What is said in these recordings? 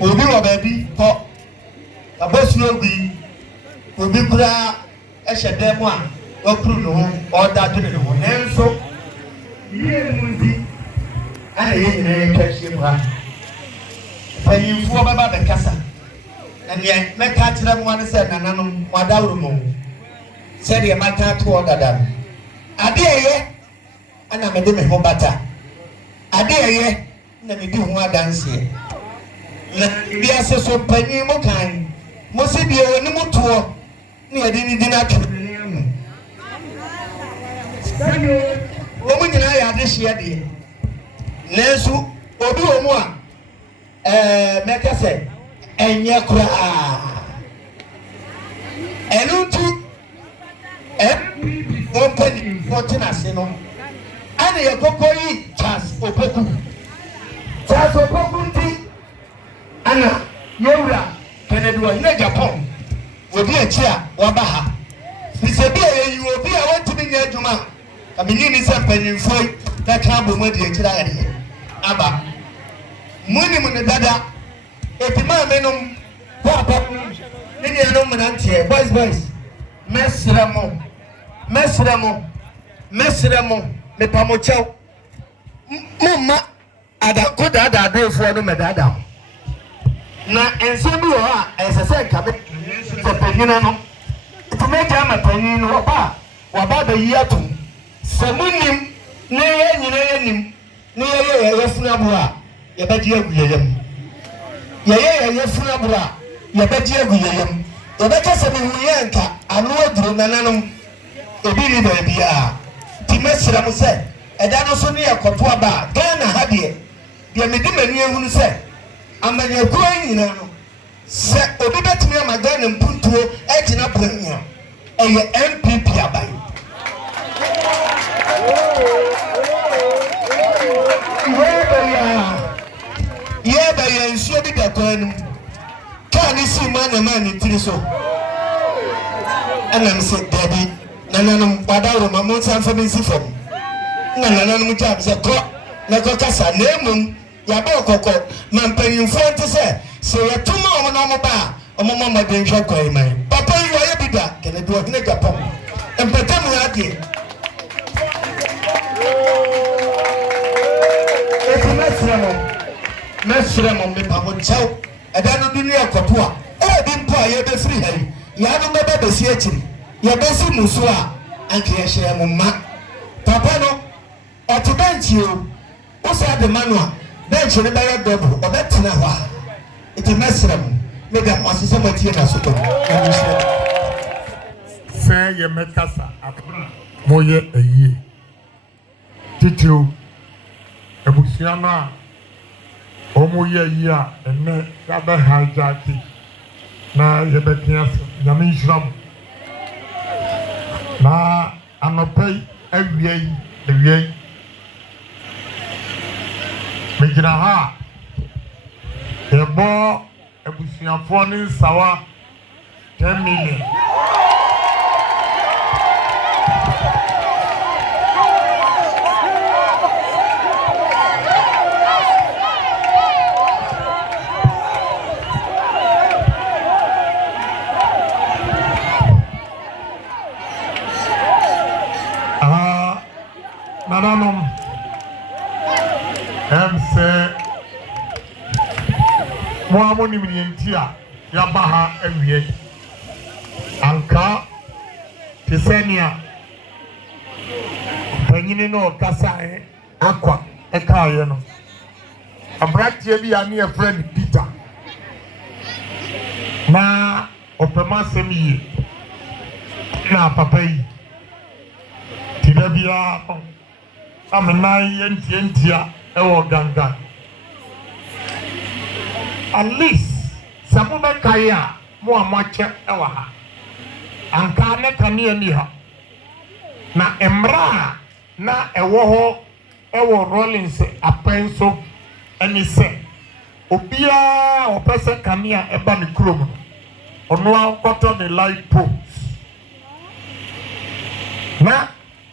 Obi wa baby to abosuo bi obi kura ehye dem a okuru no ho order dwene no ho enso yie mundi ana ye nyina twahye mu ha panyimfo baba bekasa ene meka kire mo ane se nananom wadawro mo se de maka to order da ade eye ana mede me ho bata ade eye na mede ho adanse na bia se so panyin mo kan mo se bia woni mo to ni ade ni di na twene wo mo nyina ya de hye de lesu obi wo mo a meka se enye kura enuntu open 14 asino ana ye kokoyi chas opoku ti ana yewura Kennedy wa ina Japan obi echi a wabaha bisebi eyi obi a wantumi nya adwuma amini ni se panyimfo da kan bo modi ekira ade aba muni mun dada etima menom papa ni ni no mun antie boys mesremo me pamochau mumma ada ko dada defo no medada na ense bi ho a esese nka be panyina no tumeja ma panyin no waba da yiato samunim ne ye nyina yanim ne ye yefuna bua ye badi aguyeyam ye yefuna bua ye badi aguyeyam ye beka se me huye nka anu aduro nananom ebi ni da bia ti mesra mu se eda no so ne yakoto aba Ghana ha de medi mani ehunu se amanya kuro nyina no se obi betumi amagana mpuntuo etina branya eye MPP abai yeba ya nsuo bi da kwanu ka ni si mani tiri so ana mse dabi nananum wadawro mamu sanfa bi sifom nananum jab se ko na ko kasa nemum ya ba okoko mampanyimfo ntse se yatuma omo no ba omo mama de hwa kwai man papa yi waye bida Kennedy wa hine Japan empetamu ade mesremo me pamochau ada no dunia koto a bi mpo a ye be free hai ya no baba be si akiri ye be si muso a anke ye hye mo ma papa no otubanchi o sa de manual bench ne baye double obetena ho a iti mesremo me da asese matie na so ko se ye mekasa apra moye ayie titio ebusiano a omo ye yi a enne ya be hijack na ye be tia nyame nhram na anopai awiei mejina ha ebo ebusiafo ni sawa 10 million Nananom MC Muamoni minientia yabaha ewie anka tisenia panyini no kasa akwa ekaye no abratie bi ani e friend Peter na opema semi na papa yi tidabia amena yentia ewo ganga at least samume kaya mo amache ewa ha anka ne kane ni ha na emra na ewo ho ewo Rollins apenso eni se obia opese kane eba ne krom ono akoto the light post na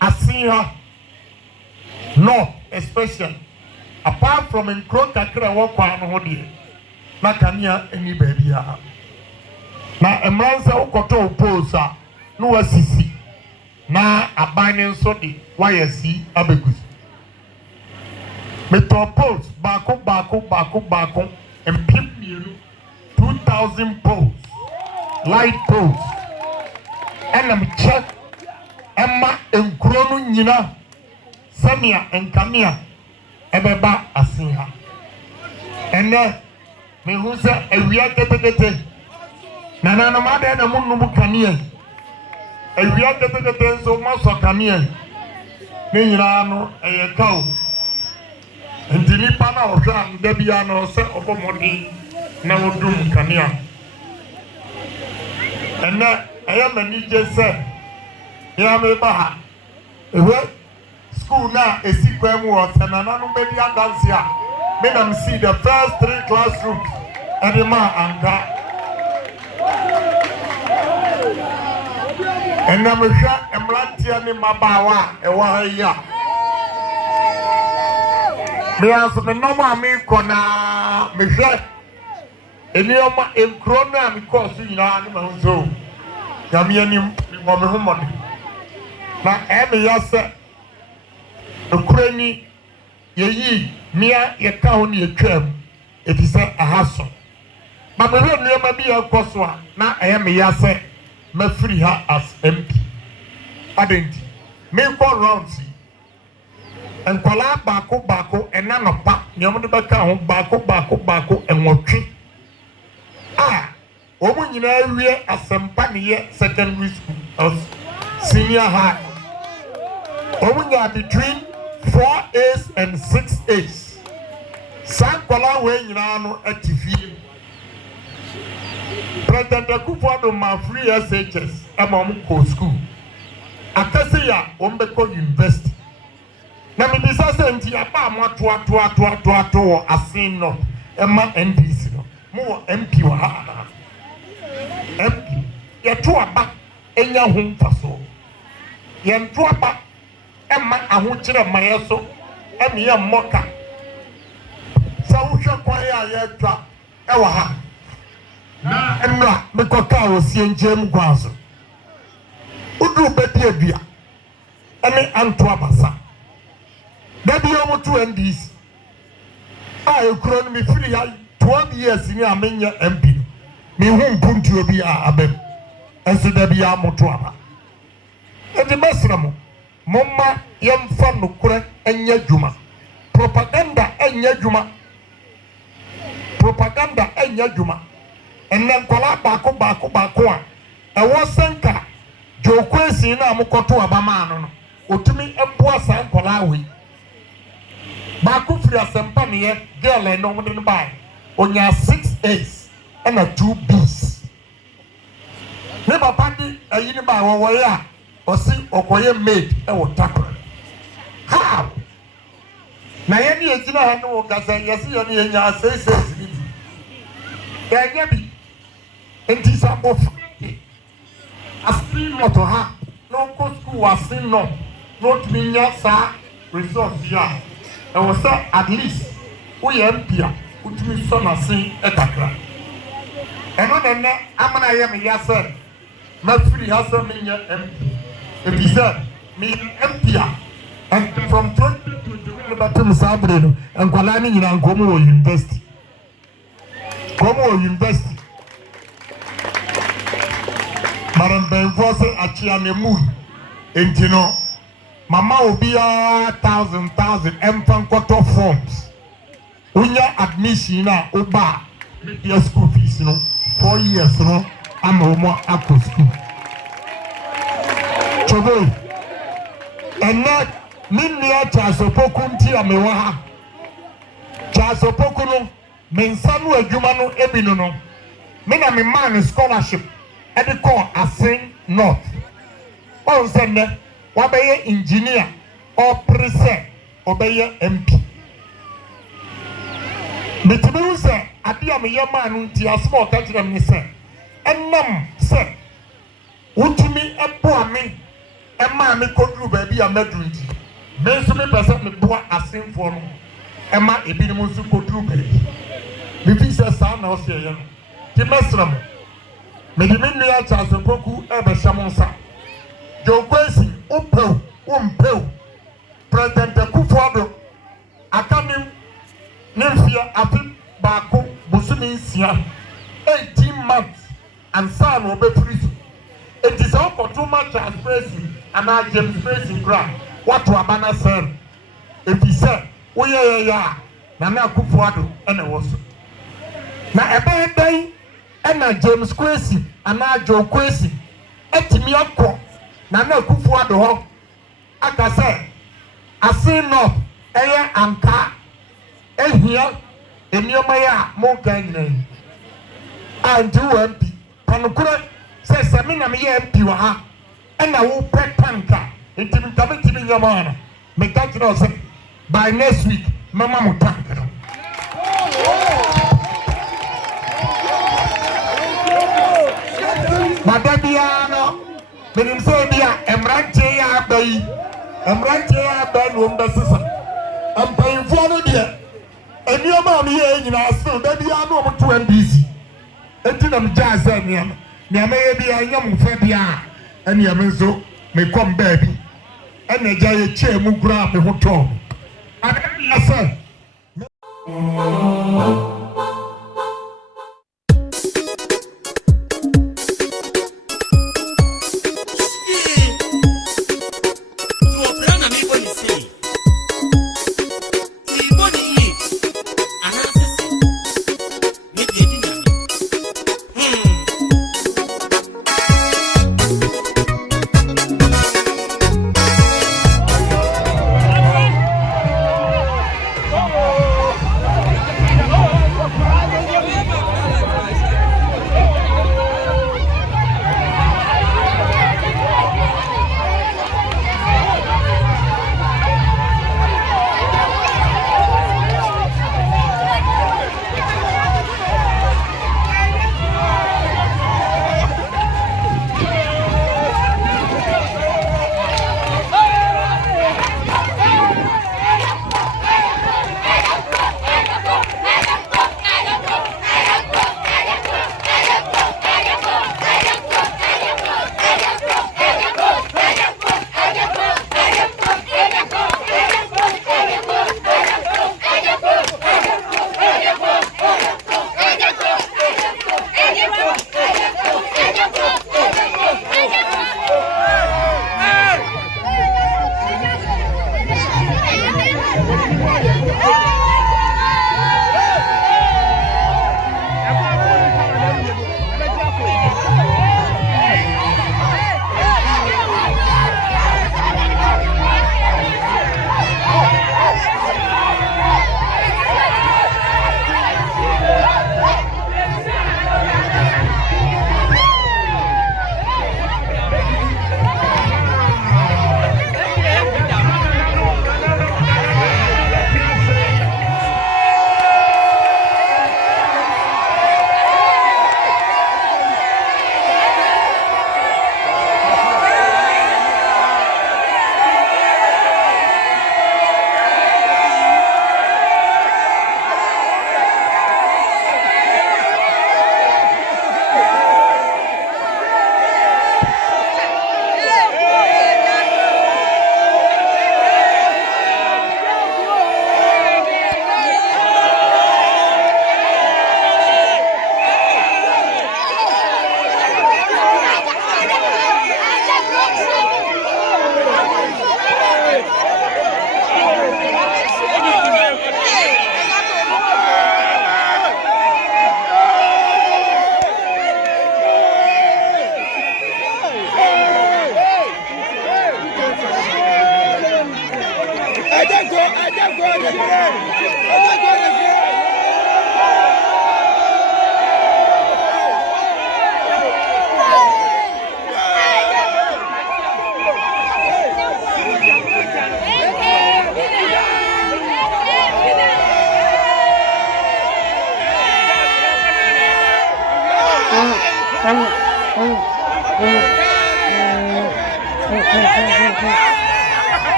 ASSIN no especially apart from in Kakra walk on Hodi na kanea ani baabi a na emransa ukoto posa no wasisi na aban nso de wayasi abegusi meto poles baako empim mienu 2000 poles light poles and I'm check emma enkuro no nyina samia enkamia ebeba asin ha ene me hu se awia tetetete nana no made na munnu kanea awia tetetete nso maso kanea ne nyina no eye kawo ndini pa na ohwa nda bia no se obomodi na wodum kanea ene eye mani je se ya me ba ha ewe school na esikwa mu o se nana no be dia dance a me na see the first 3 classrooms edema anga ene me hwa emrantia ni mabawa ewa ha ya me aso me no ma me kona me hwa enioma enkro na me course nyina ni ma nso ya me ani mo me homode na ebe ya se ekurani yeyi mia ye ka ho ne etwam efise ahaso ma me hwe nioma bi ya koso a na me ya se ma free ha as MP adenti me ko rounds enkwala baako ena no pa nioma de beka ho baako enwotwe omu nyina wie asempa ne ye secondary school as senior high omu nya between 4 A's and 6 A's sankola we nyina no atifie President Akufo-Addo ma free SHS ama omu ko school akase ya ombeko university na me bisa se nti aba amoto ASSIN no ema NDC no mo MP wa ha MP yeto aba enya ho mfaso yento aba ema ahokyere mayeso emiye mmoka sa wohwe kwan ya yetwa ewa ha na enra mekoka osie njem gwazo udu bedi adua ene anto abasa dabi omoto NDC ekuro no me free ya 12 years ni amenya MP me hu mpuntu obi abem enso dabi ya moto aba enti mesramo momma yemfa nokure enya dwuma propaganda enya dwuma enne nkola baako a ewo senka jokwesi na amokoto abama no otumi eboa san nkola we baako firi asempa ne ye girl no mo de bai onya 6 A's and 2 B's ne papa di ayini ba wo ya osi okoye maid e wo takro how na ye ni ejina ha no kasa yesi ye ni enya 6 A's ni ya bi enti sambo ASSIN moto ha no ko school ASSIN no not minya sa resource ya e wo say at least we MP a utumi so na ASSIN etakra eno nene amana ye me ya say ma free ha so minya MP if he said me MP a and from 2021 batem sabre no enkwala ni nyina nkomo wo university Madam Benfose achia ne mu entino mama obi a 1000 emfan quarter forms unya admission na oba media school fees no 4 years no ama omo akọ school chobo ena minni a chasopoku nti amewa ha chasopoku no mensanu adwuma no ebinu no me na me man scholarship edi call ASSIN North on sende wabeye engineer or president obeye MP metime use ade a me yema no nti asmo ka kire me se enam se utumi ebo ame ema me kodru ba bi a madru nti me so me pese me boa ASSIN for no ema ebi no so kodru ba Bibi says, "Son, no, say, Timestrum. Medimini Charles Poku, Ebe Shamonsa. Joe Gracie, Umpel, President Kufuado, Akanim, Nymphia, Apip, Baku, Busumi, Sia, 18 months, and son will be prison. It is all for 2 months as Gracie, and I James Gracie Grant. What to Abana said? If he said, "Oh, yeah, Nana Kufuado, and it was." Now, a bad day, and James Gracie, and I Joe Gracie, Etimiako, Nana Kufuado, as I said, ASSIN North, Aya Anka, Ehia, and Yomaya, Mokan, and 2 MP. Panukura says, "Samina me MP, and I will pet Panka, it will come to me, Yamana. Make that you know, by next week, Mama Mutanka." Madabiano, but him say, "Dear, Emrantia Bay, Emrantia Bay, Wombasisa. I'm paying for the dear. And your mommy, you know, still, baby, I know what to NBC. And to them, Jazz and Yam, Yamay, a young Fabia, and Yamazo may come, baby. And the giant chair will grab the hotel. I say,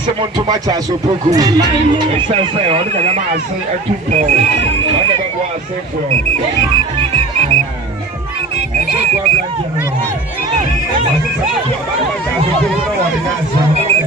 Someone too much as so poku. It says, I don't know, I say a 2 4. I never go and say for. I think what I'm doing. I think I'm going to